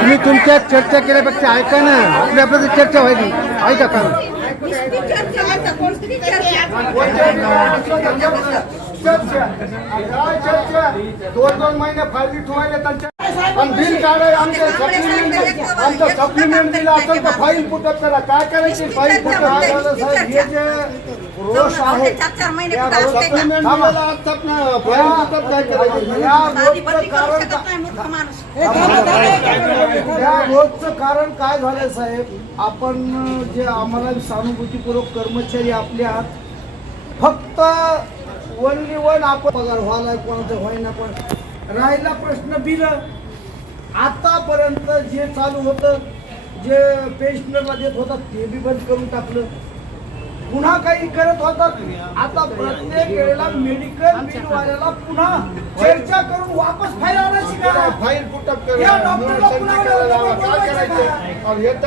तुम्ही तुमच्या चर्चा केल्यापेक्षा ऐका ना, आपल्या चर्चा व्हायची. ऐका का दोन महिने फायली ठेवायला त्यांच्या बिल काढाय आमचं सप्लिमेंट दिलं असेल तर फाईल फुटत त्याला काय करायची. फाईल फुटत हे जे रोष आहे सप्लिमेंट दिलेला असतात ना, फाईल फुटत काय करायची. या रोजचं कारण काय झालंय साहेब, आपण जे आम्हाला सहानुभूतीपूर्वक कर्मचारी आपले आहात, फक्त ओनली वन आपण पगार व्हायला कोणाचं व्हायना. पण राहिला प्रश्न बिल. आतापर्यंत जे चालू होतं, जे पेन्शनरला देत होतात ते बी बंद करून टाकलं. पुन्हा काही करत होतात. आता प्रत्येक वेळेला मेडिकल बिलवाल्याला पुन्हा चर्चा करून वापस फाईल आणायची का? फाईल पुटअप करायचं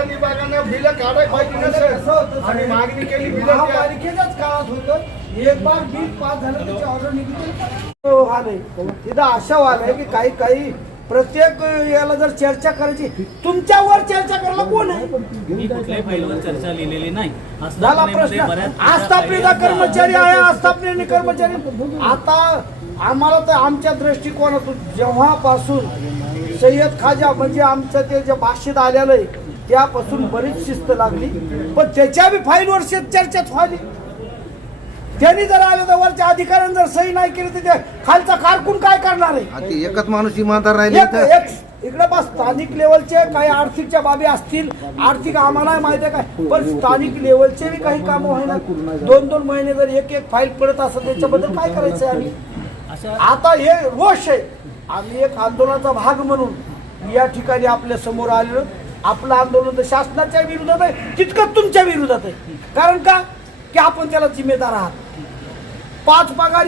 विभागानं बिल काढायला पाहिजे नसेल आणि मागणी केली. महापालिकेच्याच काळात होतं, एक बार बिल पास झालं त्याची ऑर्डर निघून तिथं अशा वाला की काही प्रत्येक याला जर चर्चा करायची, तुमच्यावर चर्चा करायला कोण आहे? मी कुठल्याही फाईलवर चर्चा लिहिलेली नाही. झाला प्रश्न. आस्थापनेचा कर्मचारी आहे, आस्थापनेने कर्मचारी. आता आम्हाला तर आमच्या दृष्टिकोनातून जेव्हापासून सय्यद खाजा म्हणजे आमचं ते जे भाष्यात आलेलं आहे त्यापासून बरीच शिस्त लागली. पण त्याच्या बी फाईलवर चर्चाच व्हायली. त्यांनी जर आले तर वरच्या अधिकाऱ्यांनी जर सही नाही केली तर खालचा कारकून काय करणार आहे? एकच माणूस इमानदार राहिले. इकडे बस स्थानिक लेवलचे काही आर्थिकच्या बाबी असतील, आर्थिक आम्हाला माहिती आहे काय, पण स्थानिक लेवलचे बी काही कामं व्हायला 2-2 महिने जर एक फाईल पडत असेल त्याच्याबद्दल काय करायचं आम्ही? आता हे रोष आहे. आम्ही एक आंदोलनाचा भाग म्हणून या ठिकाणी आपल्या समोर आलेलो. आपलं आंदोलन तर शासनाच्या विरोधात आहे, तितकं तुमच्या विरोधात आहे. कारण का की आपण त्याला जिम्मेदार आहात. 5 पगार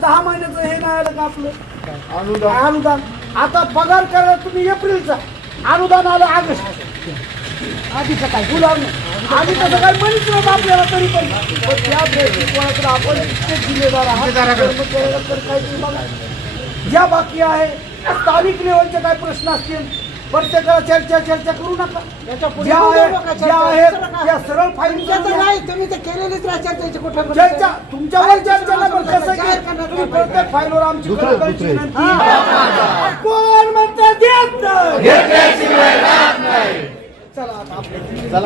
10 महिन्याचं हे नाही आलं का आपलं अनुदान. आता पगार करा तुम्ही एप्रिलचा, अनुदान आलं ऑगस्ट. आधीचं काय गुलाम आधी तसं काय म्हणत नव्हतं आपल्याला. तरी पण त्या दृष्टिकोनातून आपण इतके जिम्मेदार आहात. तर काही बघा ज्या बाकी आहे स्थानिक लेवलचे काय प्रश्न असतील प्रत्येकाला चर्चा करू नका. ज्या आहेत त्या सरळ फाईल नाही. तुम्ही ते केलेलीच चर्चा तुमच्यावर चर्चा नाही. पण कसं की तुम्ही प्रत्येक फाईलवर आमची कोण म्हणतात देत नाही. चला